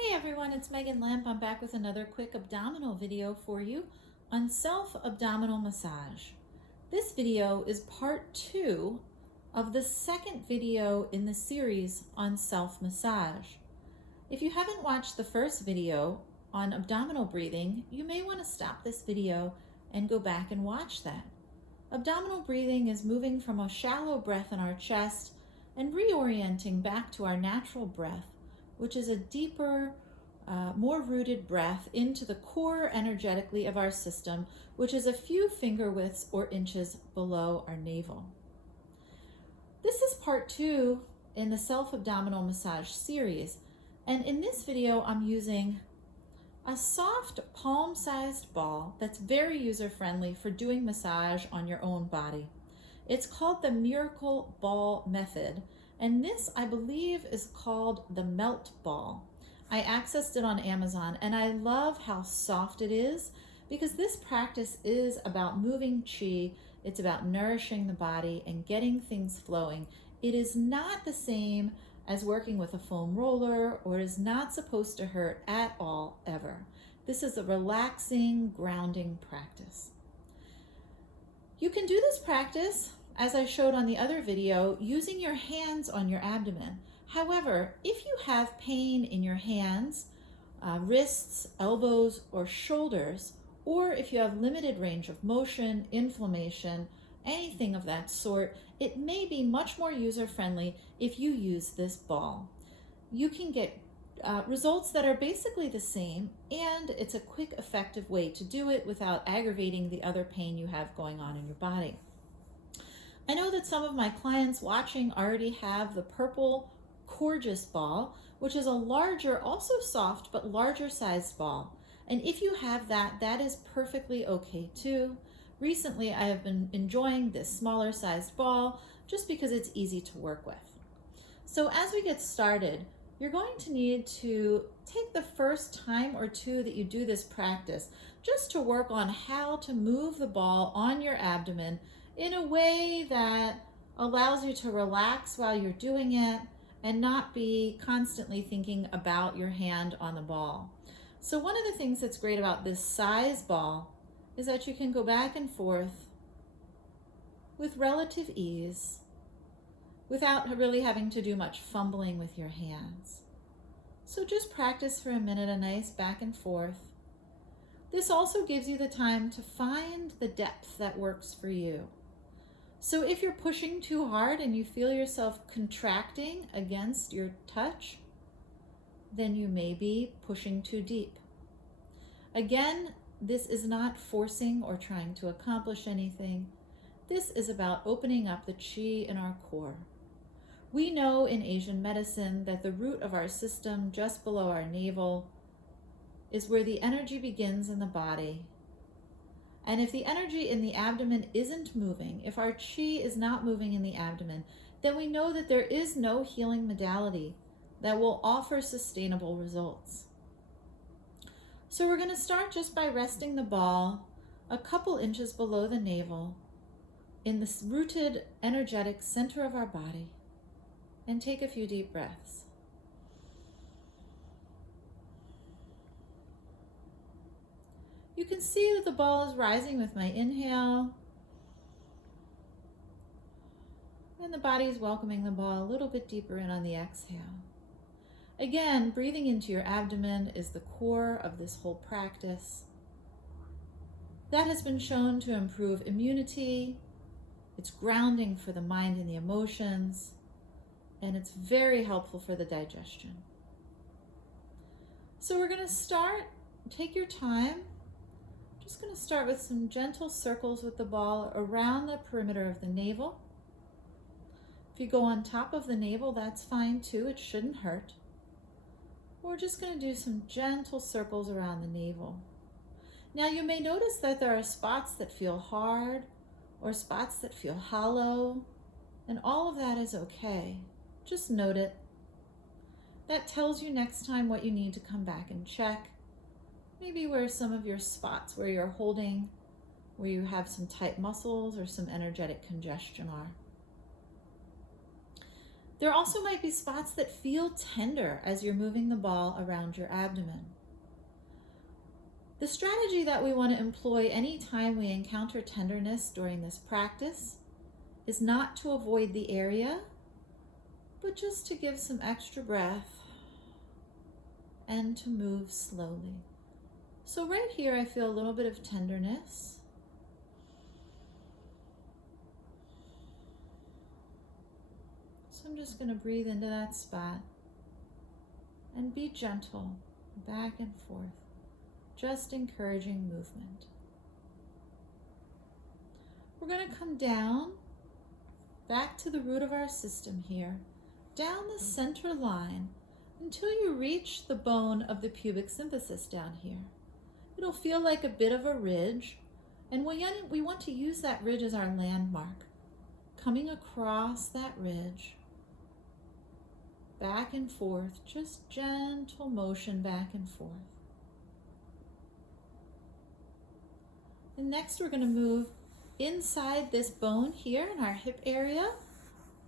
Hey everyone, it's Maegan Lemp. I'm back with another quick abdominal video for you on self-abdominal massage. This video is part 2 of the second video in the series on self-massage. If you haven't watched the first video on abdominal breathing, you may want to stop this video and go back and watch that. Abdominal breathing is moving from a shallow breath in our chest and reorienting back to our natural breath, which is a deeper, more rooted breath into the core energetically of our system, which is a few finger widths or inches below our navel. This is part 2 in the self-abdominal massage series, and in this video I'm using a soft palm-sized ball that's very user-friendly for doing massage on your own body. It's called the Miracle Ball Method, and this, I believe, is called the Melt Ball. I accessed it on Amazon, and I love how soft it is because this practice is about moving chi. It's about nourishing the body and getting things flowing. It is not the same as working with a foam roller, or is not supposed to hurt at all, ever. This is a relaxing, grounding practice. You can do this practice, as I showed on the other video, using your hands on your abdomen. However, if you have pain in your hands, wrists, elbows, or shoulders, or if you have limited range of motion, inflammation, anything of that sort, it may be much more user-friendly if you use this ball. You can get results that are basically the same, and it's a quick, effective way to do it without aggravating the other pain you have going on in your body. I know that some of my clients watching already have the purple Gorgeous ball, which is a larger, also soft, but larger sized ball. And if you have that, that is perfectly okay too. Recently, I have been enjoying this smaller sized ball just because it's easy to work with. So as we get started, you're going to need to take the first time or two that you do this practice just to work on how to move the ball on your abdomen in a way that allows you to relax while you're doing it and not be constantly thinking about your hand on the ball. So one of the things that's great about this size ball is that you can go back and forth with relative ease without really having to do much fumbling with your hands. So just practice for a minute, a nice back and forth. This also gives you the time to find the depth that works for you. So if you're pushing too hard and you feel yourself contracting against your touch, then you may be pushing too deep. Again, this is not forcing or trying to accomplish anything. This is about opening up the chi in our core. We know in Asian medicine that the root of our system, just below our navel, is where the energy begins in the body. And if the energy in the abdomen isn't moving, if our chi is not moving in the abdomen, then we know that there is no healing modality that will offer sustainable results. So we're going to start just by resting the ball a couple inches below the navel in this rooted, energetic center of our body, and take a few deep breaths. You can see that the ball is rising with my inhale, and the body is welcoming the ball a little bit deeper in on the exhale. Again, breathing into your abdomen is the core of this whole practice. That has been shown to improve immunity, it's grounding for the mind and the emotions, and it's very helpful for the digestion. So we're going to start, take your time. Just going to start with some gentle circles with the ball around the perimeter of the navel. If you go on top of the navel, that's fine too. It shouldn't hurt. We're just going to do some gentle circles around the navel. Now you may notice that there are spots that feel hard or spots that feel hollow, and all of that is okay. Just note it. That tells you next time what you need to come back and check. Maybe where some of your spots where you're holding, where you have some tight muscles or some energetic congestion are. There also might be spots that feel tender as you're moving the ball around your abdomen. The strategy that we want to employ anytime we encounter tenderness during this practice is not to avoid the area, but just to give some extra breath and to move slowly. So right here, I feel a little bit of tenderness. So I'm just going to breathe into that spot and be gentle back and forth, just encouraging movement. We're going to come down back to the root of our system here, down the center line until you reach the bone of the pubic symphysis down here. It'll feel like a bit of a ridge, and we want to use that ridge as our landmark. Coming across that ridge, back and forth, just gentle motion back and forth. And next we're going to move inside this bone here in our hip area.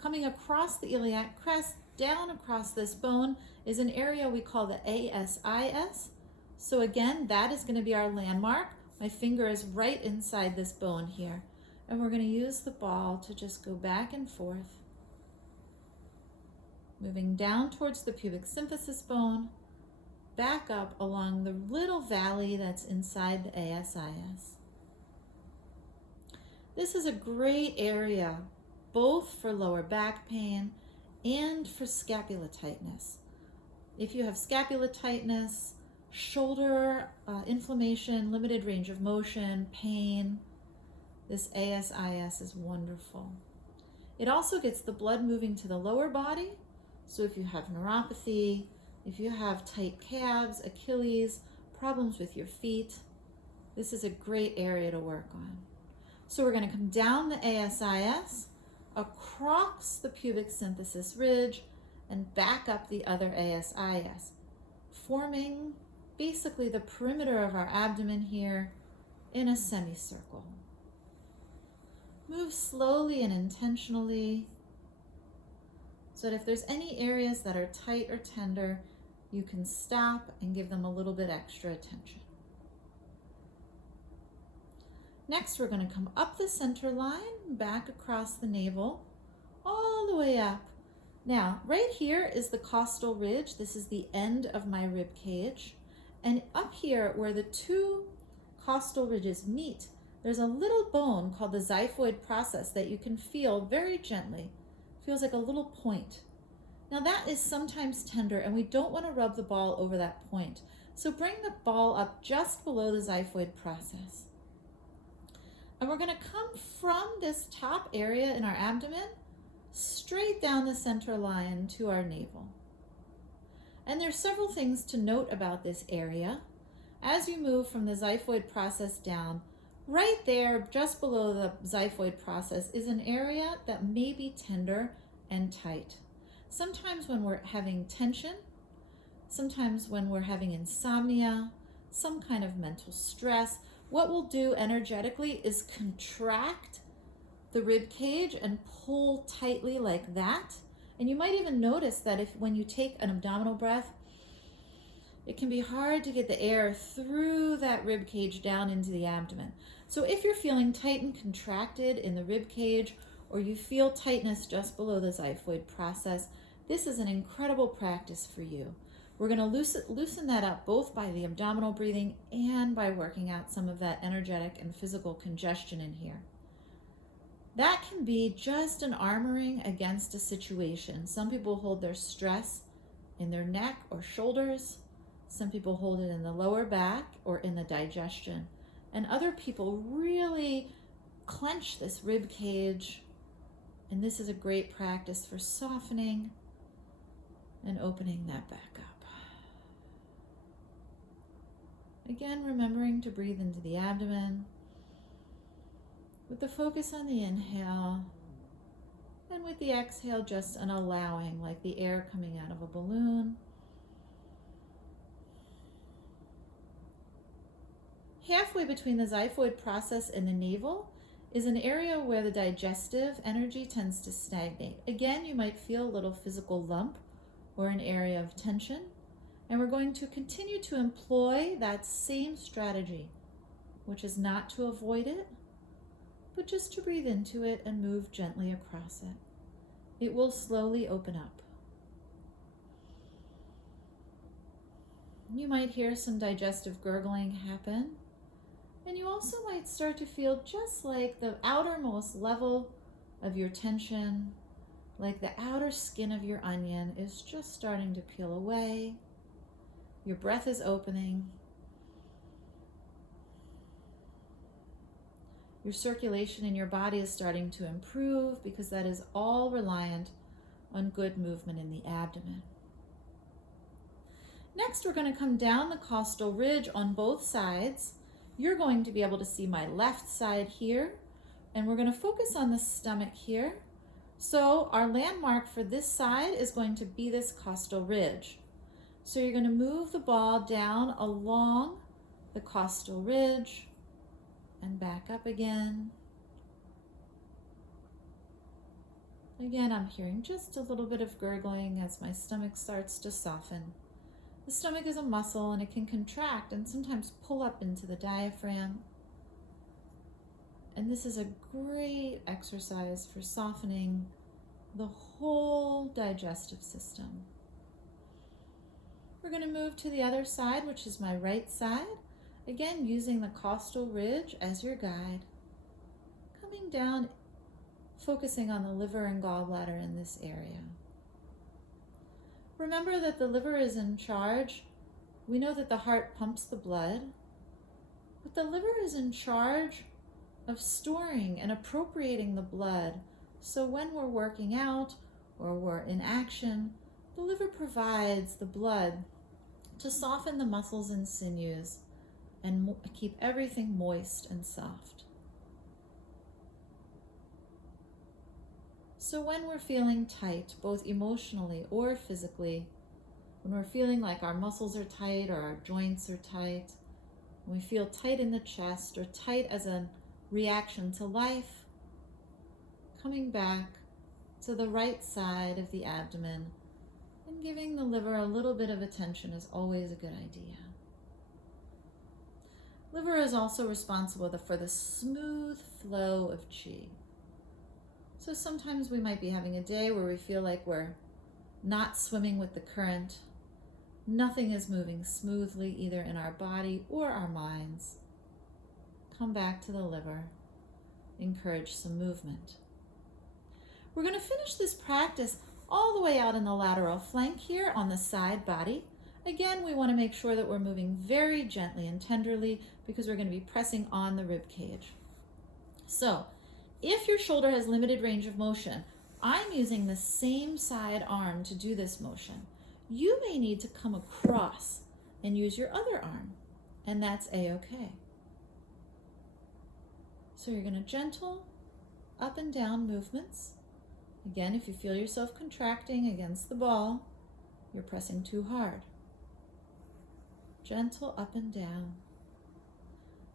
Coming across the iliac crest, down across this bone is an area we call the ASIS. So again, that is going to be our landmark. My finger is right inside this bone here. And we're going to use the ball to just go back and forth, moving down towards the pubic symphysis bone, back up along the little valley that's inside the ASIS. This is a great area, both for lower back pain and for scapula tightness. If you have scapula tightness, shoulder inflammation, limited range of motion, pain, this ASIS is wonderful. It also gets the blood moving to the lower body. So if you have neuropathy, if you have tight calves, Achilles, problems with your feet, this is a great area to work on. So we're going to come down the ASIS, across the pubic symphysis ridge, and back up the other ASIS, forming basically the perimeter of our abdomen here in a semicircle. Move slowly and intentionally so that if there's any areas that are tight or tender, you can stop and give them a little bit extra attention. Next, we're going to come up the center line, back across the navel, all the way up. Now, right here is the costal ridge. This is the end of my rib cage. And up here, where the two costal ridges meet, there's a little bone called the xiphoid process that you can feel very gently. Feels like a little point. Now that is sometimes tender, and we don't want to rub the ball over that point. So bring the ball up just below the xiphoid process. And we're going to come from this top area in our abdomen straight down the center line to our navel. And there's several things to note about this area. As you move from the xiphoid process down, right there, just below the xiphoid process, is an area that may be tender and tight. Sometimes when we're having tension, sometimes when we're having insomnia, some kind of mental stress, what we'll do energetically is contract the rib cage and pull tightly like that. And you might even notice that when you take an abdominal breath, it can be hard to get the air through that rib cage down into the abdomen. So if you're feeling tight and contracted in the rib cage, or you feel tightness just below the xiphoid process, this is an incredible practice for you. We're going to loosen that up both by the abdominal breathing and by working out some of that energetic and physical congestion in here. That can be just an armoring against a situation. Some people hold their stress in their neck or shoulders. Some people hold it in the lower back or in the digestion. And other people really clench this rib cage. And this is a great practice for softening and opening that back up. Again, remembering to breathe into the abdomen with the focus on the inhale, and with the exhale, just an allowing, like the air coming out of a balloon. Halfway between the xiphoid process and the navel is an area where the digestive energy tends to stagnate. Again, you might feel a little physical lump or an area of tension, and we're going to continue to employ that same strategy, which is not to avoid it, but just to breathe into it and move gently across it. It will slowly open up. You might hear some digestive gurgling happen, and you also might start to feel just like the outermost level of your tension, like the outer skin of your onion is just starting to peel away. Your breath is opening. Your circulation in your body is starting to improve because that is all reliant on good movement in the abdomen. Next, we're going to come down the costal ridge on both sides. You're going to be able to see my left side here, and we're going to focus on the stomach here. So our landmark for this side is going to be this costal ridge. So you're going to move the ball down along the costal ridge and back up again. Again, I'm hearing just a little bit of gurgling as my stomach starts to soften. The stomach is a muscle and it can contract and sometimes pull up into the diaphragm. And this is a great exercise for softening the whole digestive system. We're going to move to the other side, which is my right side. Again, using the costal ridge as your guide. Coming down, focusing on the liver and gallbladder in this area. Remember that the liver is in charge. We know that the heart pumps the blood, but the liver is in charge of storing and appropriating the blood. So when we're working out or we're in action, the liver provides the blood to soften the muscles and sinews and keep everything moist and soft. So when we're feeling tight, both emotionally or physically, when we're feeling like our muscles are tight or our joints are tight, when we feel tight in the chest or tight as a reaction to life, coming back to the right side of the abdomen and giving the liver a little bit of attention is always a good idea. Liver is also responsible for the smooth flow of qi. So sometimes we might be having a day where we feel like we're not swimming with the current. Nothing is moving smoothly either in our body or our minds. Come back to the liver. Encourage some movement. We're going to finish this practice all the way out in the lateral flank here on the side body. Again, we want to make sure that we're moving very gently and tenderly because we're going to be pressing on the rib cage. So, if your shoulder has limited range of motion, I'm using the same side arm to do this motion. You may need to come across and use your other arm, and that's a-okay. So you're going to gentle up and down movements. Again, if you feel yourself contracting against the ball, you're pressing too hard. Gentle up and down.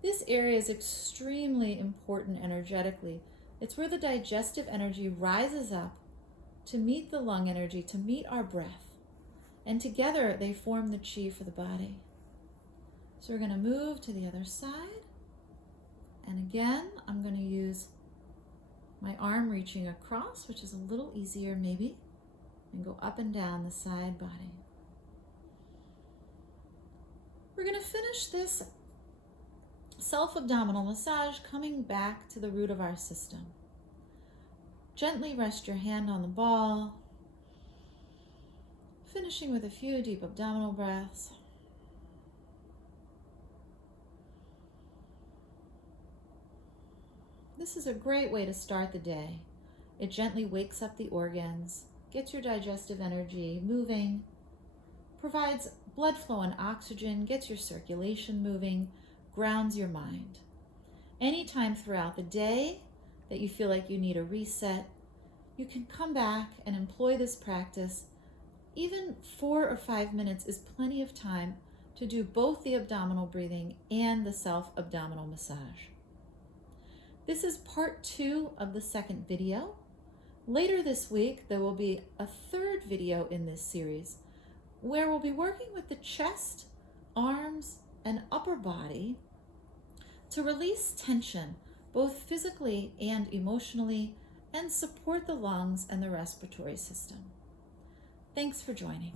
This area is extremely important energetically. It's where the digestive energy rises up to meet the lung energy, to meet our breath. And together they form the qi for the body. So we're going to move to the other side. And again, I'm going to use my arm reaching across, which is a little easier maybe, and go up and down the side body. We're going to finish this self-abdominal massage coming back to the root of our system. Gently rest your hand on the ball, finishing with a few deep abdominal breaths. This is a great way to start the day. It gently wakes up the organs, gets your digestive energy moving, provides blood flow and oxygen, gets your circulation moving, grounds your mind. Anytime throughout the day that you feel like you need a reset, you can come back and employ this practice. Even 4 or 5 minutes is plenty of time to do both the abdominal breathing and the self-abdominal massage. This is part 2 of the second video. Later this week, there will be a third video in this series where we'll be working with the chest, arms, and upper body to release tension, both physically and emotionally, and support the lungs and the respiratory system. Thanks for joining.